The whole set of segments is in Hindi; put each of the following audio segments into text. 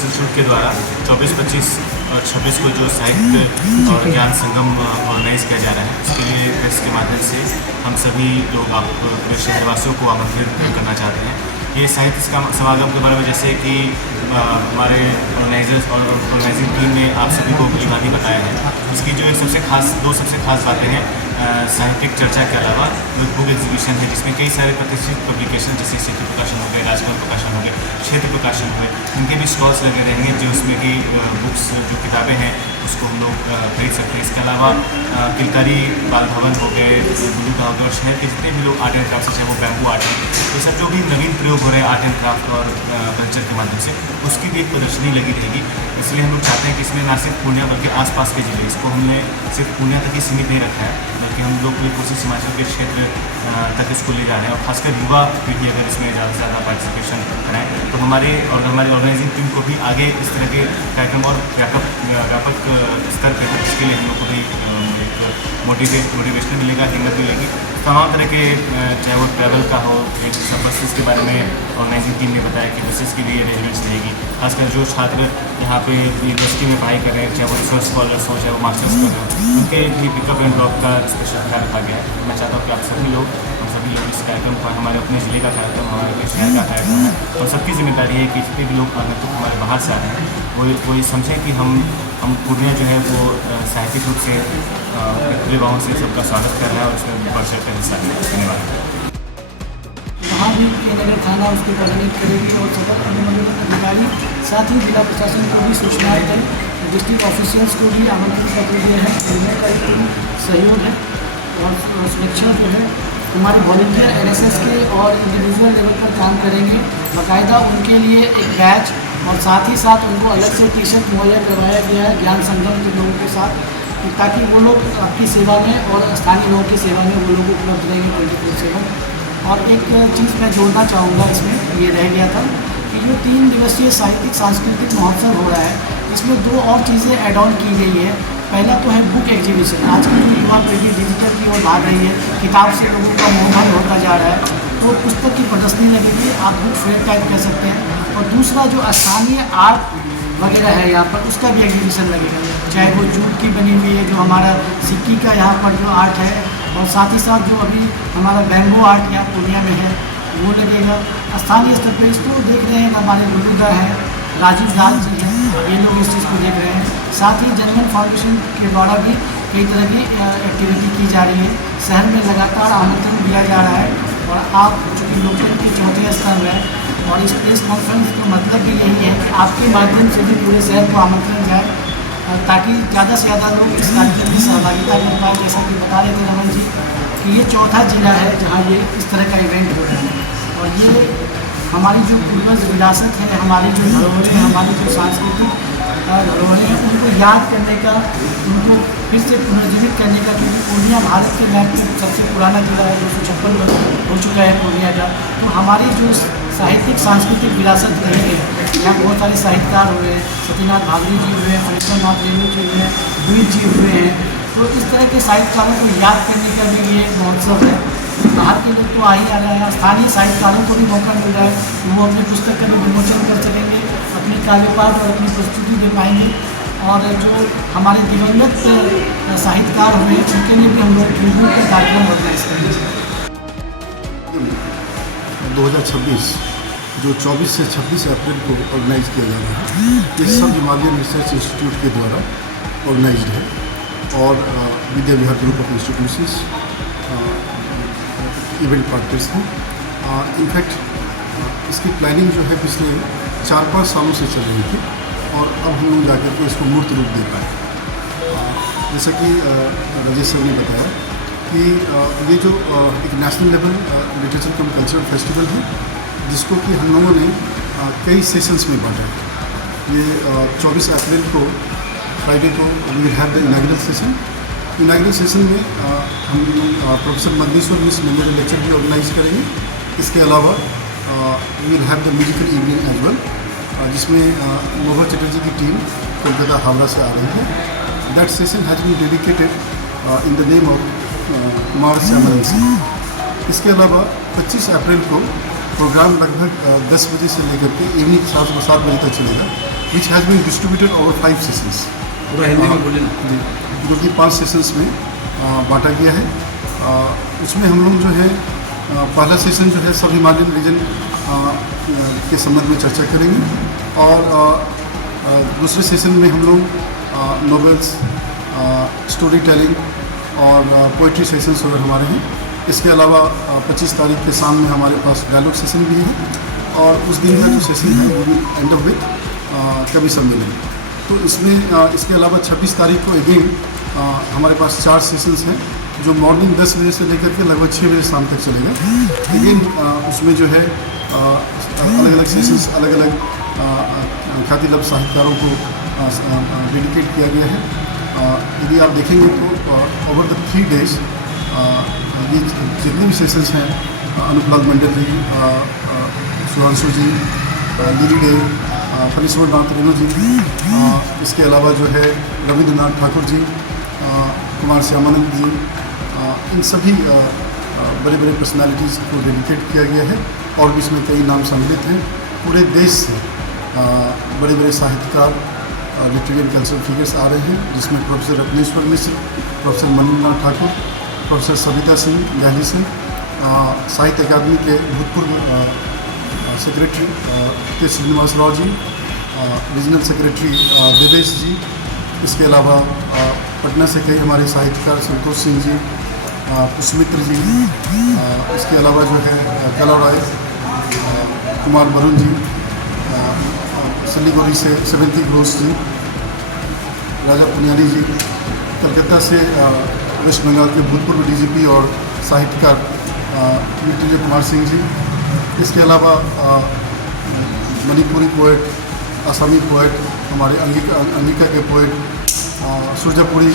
इंस्टीट्यूट के द्वारा 24, 25 और 26 को जो साहित्य और ज्ञान संगम ऑर्गेनाइज किया जा रहा है, उसके लिए प्रेस के माध्यम से हम सभी लोग आप पूरे शहरवासियों को आमंत्रित करना चाहते हैं। ये साहित्य समागम के बारे में जैसे कि हमारे ऑर्गेनाइजर्स और ऑर्गेनाइजिंग टीम ने आप सभी को भलीभांति बताया है, इसकी जो दो सबसे खास बातें हैं, साहित्यिक चर्चा के अलावा बुक एग्जीबिशन है जिसमें कई सारे प्रतिष्ठित पब्लिकेशन जैसे सेतु प्रकाशन हो गए, राजकमल प्रकाशन हो गए, क्षेत्र प्रकाशन हो गए, उनके भी स्टॉल्स लगे रहेंगे जो उसमें की बुक्स जो किताबें हैं उसको हम लोग खरीद सकते हैं। इसके अलावा किलकारी बाल भवन हो गए, गुरु गाँव के और शहर के जितने भी लोग आर्ट एंड क्राफ्ट से, चाहे वो बैम्बू आर्ट है, ये सब जो भी नवीन प्रयोग हो रहे हैं आर्ट एंड क्राफ्ट और कल्चर के माध्यम से, उसकी भी एक प्रदर्शनी लगी रहेगी। इसलिए हम लोग चाहते हैं कि इसमें ना सिर्फ पूर्णिया बल्कि आसपास के जिले, इसको हमने सिर्फ पूर्णिया तक ही सीमित नहीं रखा है, बल्कि हम लोग पूरी कोशिश हिमाचल के क्षेत्र तक इसको ले जा रहे हैं और खासकर युवा पीढ़ी अगर इसमें ज़्यादा से ज़्यादा पार्टिसिपेशन कराएँ तो हमारी ऑर्गेनाइजिंग टीम को भी आगे इस तरह के कार्यक्रम और व्यापक स्तर पर इसके लिए हम लोग को भी एक मोटिवेशन मिलेगा, हिम्मत मिलेगी। तमाम तरह के चाहे वो ट्रैवल का हो, एक सब बसेस के बारे में ऑर्गेनाइजिंग टीम ने बताया कि बसेस की भी अरेंजमेंट्स रहेगी, खासकर जो छात्र यहाँ पे यूनिवर्सिटी में पढ़ाई कर रहे हैं, चाहे वो रिसर्च स्कॉलर्स हो, चाहे वो मास्टर्स कर रहे हो, उनके लिए पिकअप एंड ड्रॉप का स्पेशल ख्याल रखा गया है। मैं चाहता हूँ कि आप सभी लोग इस कार्यक्रम को, हमारे अपने ज़िले का कार्यक्रम, हमारे शहर का कार्यक्रम है, और सबकी जिम्मेदारी है कि जितने भी लोग अगर तो हमारे बाहर से आ रहे हैं वो ये समझें कि हम पूर्णिया जो है वो साहित्यिक रूप से खुले बाहों से सबका स्वागत कर रहा है और उसमें बढ़ चढ़ कर हिस्सा लेगा। धन्यवाद। वहाँ भी नगर थाना उसकी कोऑर्डिनेट करेगी और सदर अनुमंडल अधिकारी, साथ ही जिला प्रशासन को भी सूचनाएँ दें, डिस्ट्रिक्ट ऑफिशियल्स को भी आमंत्रित पत्र दिए हैं, उनमें का पूर्ण सहयोग है और सुरक्षा जो है हमारे वॉलंटियर NSS के और इंडिविजुअल लेवल पर काम करेंगे। बाकायदा उनके लिए एक बैच और साथ ही साथ उनको अलग से टी-शर्ट मुहैया करवाया गया है ज्ञान संगम के लोगों के साथ, ताकि वो लोग आपकी सेवा में और स्थानीय लोगों की सेवा में वो लोग उपलब्ध रहेंगे 24/7। और एक चीज़ मैं जोड़ना चाहूँगा इसमें, ये रह गया था कि जो 3 दिवसीय साहित्यिक सांस्कृतिक महोत्सव हो रहा है, इसमें 2 और चीज़ें ऐड ऑन की गई है। पहला तो है बुक एग्जीबिशन। आज की जो युवा पीढ़ी डिजिटल की ओर भाग रही है, किताब से लोगों का मोहमान होता जा रहा है, तो पुस्तक की प्रदर्शनी लगेगी, आप बुक फेयर टाइप कह सकते हैं। और दूसरा जो स्थानीय आर्ट वगैरह है यहाँ पर, उसका भी एग्जीबिशन लगेगा, चाहे वो जूट की बनी हुई है जो हमारा सिक्की का यहाँ पर जो आर्ट है, और साथ ही साथ जो अभी हमारा बैम्बू आर्ट यहाँ पूर्णिया में है वो लगेगा। स्थानीय स्तर पर इसको देख रहे हैं, हमारे गुरुदा है, राजीव दास जी हैं, ये लोग इस चीज़ को देख रहे हैं। साथ ही जनमन फाउंडेशन के द्वारा भी कई तरह की एक्टिविटी की जा रही है। शहर में लगातार आमंत्रण दिया जा रहा है और आप चूँकि लोकल के चौथे स्थान में, और इस प्रेस कॉन्फ्रेंस का मतलब भी यही है कि आपके माध्यम से भी पूरे शहर को आमंत्रण जाए, ताकि ज़्यादा से ज़्यादा लोग इस कार्यक्रम में सहभागिता कर पाए। जैसा कि बता रहे थे रमन जी कि ये चौथा जिला है जहाँ ये इस तरह का इवेंट हो रहा है, और ये हमारी जो पूर्वज विरासत है, हमारी जो धरोहरें हैं, हमारी जो सांस्कृतिक धरोहरें हैं, उनको याद करने का, उनको फिर से पुनर्जीवित करने का, क्योंकि पूर्णिया भारत के मैप में सबसे पुराना जिला है, 256 वर्ष हो चुका है पूर्णिया का। तो हमारी जो साहित्यिक सांस्कृतिक विरासत रही है, यहाँ बहुत सारे साहित्यकार हुए हैं, सत्यनाथ भागवती जी हुए हैं, फणीश्वरनाथ रेणु जी हुए हैं, द्विज जी हुए हैं, तो इस तरह के साहित्यकारों को याद करने का भी ये महोत्सव है। बाहर के लोग तो आ ही आ रहे हैं, स्थानीय साहित्यकारों को भी मौका मिल रहा है, वो अपनी पुस्तक का भी विमोचन कर सकेंगे, अपनी काव्यपाठ और अपनी प्रस्तुति दे पाएंगे। और जो हमारे दिवंगत साहित्यकार हुए उनके लिए भी हम लोग ट्रिब्यूट का कार्यक्रम ऑर्गेनाइज करेंगे। 2026 जो 24 से 26 अप्रैल को ऑर्गेनाइज किया जा रहा है, ये सब हिमालयन रिसर्च इंस्टीट्यूट के द्वारा ऑर्गेनाइज्ड है, और Vidya Vihar group of institutions event partners हैं। इनफैक्ट इसकी प्लानिंग जो है पिछले 4-5 सालों से चल रही थी, और अब हम लोग जाकर के इसको मूर्त रूप दे पाए। जैसा कि राजेश सर ने बताया कि ये जो एक नेशनल लेवल लिटरेचर कम कल्चरल फेस्टिवल है, जिसको कि हम लोगों ने कई सेशंस में बांटा है। ये 24 अप्रैल को फ्राइडे को we will have the inauguration session. Inauguration session में हम professor Magdishwar Mishra memorial lecture भी ऑर्गेनाइज करेंगे। इसके अलावा we will have the musical evening as well, जिसमें मोहन चटर्जी की टीम कोलकाता हावड़ा से आ रही है। That session has been dedicated in the name of Kumar Shyamalan Singh. इसके अलावा 25 अप्रैल को प्रोग्राम लगभग 10 बजे से लेकर के इवनिंग 7 बजे तक चलेगा। Which has been distributed over 5 sessions. पूरा हिंदी में बोले ना। जो कि 5 सेशंस में बांटा गया है। उसमें हम लोग जो है पहला सेशन जो है सब हिमालयन रीजन के संबंध में चर्चा करेंगे और दूसरे सेशन में हम लोग नॉवेल्स, स्टोरी टेलिंग और पोइट्री सेशंस वगैरह हमारे हैं। इसके अलावा 25 तारीख के शाम में हमारे पास डायलॉग सेशन भी है और उस दिन का जो सेशन है वो भी एंड ऑफ विद कवि सम्मेलन। तो इसमें इसके अलावा 26 तारीख को अगेन हमारे पास 4 सेशंस हैं जो मॉर्निंग 10 बजे से लेकर के लगभग 6 बजे शाम तक चलेगा। अगेन उसमें जो है अलग अलग सेशंस अलग अलग ख्याति लब्ध साहित्यकारों को डेडिकेट किया गया है। यदि आप देखेंगे तो ओवर द 3 डेज ये जितने भी सेशंस हैं अनुपलाल मंडल जी, सुहांशु जी, लीली डे, फणीश्वर नाथ रेणु जी, इसके अलावा जो है रविंद्रनाथ ठाकुर जी, कुमार श्यामानंद जी, इन सभी बड़े बड़े पर्सनालिटीज़ को डेडिकेट किया गया है। और भी इसमें कई नाम सम्मिलित हैं। पूरे देश से बड़े बड़े साहित्यकार, लिटरेरी एंड कल्चरल फिगर्स आ रहे हैं, जिसमें प्रोफेसर रत्नेश्वर मिश्र, प्रोफेसर मनीन्द्रनाथ ठाकुर, प्रोफेसर सविता सिंह गांधी सिंह, साहित्य अकादमी के भूतपूर्व सेक्रेटरी के श्रीनिवास राव जी, रीजनल सेक्रेटरी देवेश जी, इसके अलावा पटना से कई हमारे साहित्यकार संतोष सिंह जी, पुष्मित्र जी, इसके अलावा जो है कला राय, कुमार वरुण जी, सिलीगुड़ी से सेवेंती घोष जी, राजा पुनियाली जी, कलकत्ता से वेस्ट बंगाल के भूतपूर्व डीजीपी और साहित्यकार मृत्युंजय कुमार सिंह जी, इसके अलावा मणिपुरी पोएट, असमी पोएट, हमारे अंगिका के पोएट, सुरजापुरी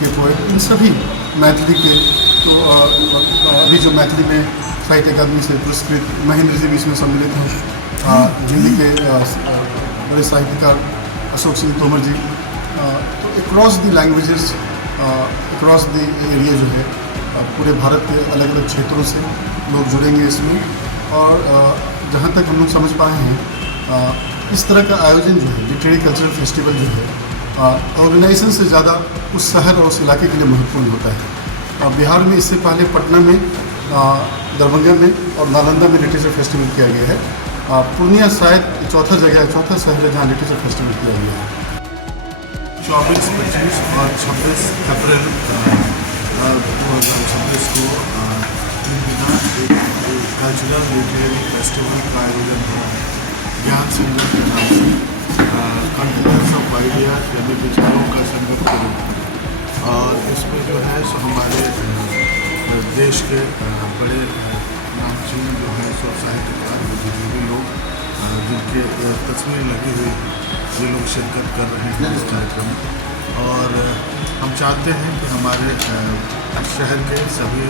के पोएट, इन सभी मैथिली के। तो अभी जो मैथिली में साहित्य अकादमी से पुरस्कृत महेंद्र जी भी इसमें सम्मिलित हैं, हिंदी के बड़े साहित्यकार अशोक सिंह तोमर जी। तो across the languages, across the area जो है पूरे भारत के अलग अलग क्षेत्रों से लोग जुड़ेंगे इसमें। और जहाँ तक हम लोग समझ पाए हैं इस तरह का आयोजन जो है लिटरेरी कल्चरल फेस्टिवल जो है ऑर्गेनाइजेशन से ज़्यादा उस शहर और उस इलाके के लिए महत्वपूर्ण होता है। बिहार में इससे पहले पटना में, दरभंगा में और नालंदा में लिटरेचर फेस्टिवल किया गया है। पूर्णिया शायद चौथा जगह है, चौथा शहर है जहाँ लिटरेचर फेस्टिवल किया गया है। 24, 25 और 26 अप्रैल 2026 को कल्चरल लिटरेरी फेस्टिवल का आयोजन हुआ है ज्ञान संगम के नाम से, कॉन्फ्रेंस ऑफ आइडिया यानी विचारों का संगम के रूप में। और इसमें जो है सो हमारे देश के बड़े नामचीन जो हैं सो साहित्यकार, बुद्धिजीवी लोग जिनके तस्वीर लगी हुई है, ये लोग शिरकत कर रहे हैं इस कार्यक्रम में। और हम चाहते हैं कि हमारे शहर के सभी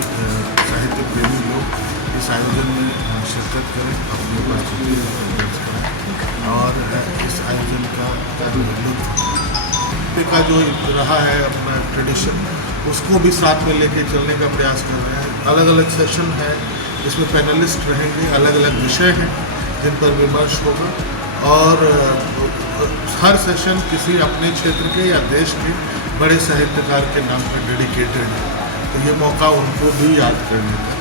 साहित्य प्रेमी लोग इस आयोजन में शिरकत करें, अपनी उपस्थिति दर्ज करें और इस आयोजन का लुत्फ का जो रहा है अपना ट्रेडिशन उसको भी साथ में लेके चलने का प्रयास कर रहे हैं। अलग अलग सेशन है, इसमें पैनलिस्ट रहेंगे, अलग अलग विषय हैं जिन पर विमर्श होगा और हर सेशन किसी अपने क्षेत्र के या देश के बड़े साहित्यकार के नाम पर डेडिकेटेड है। तो ये मौका उनको भी याद करने का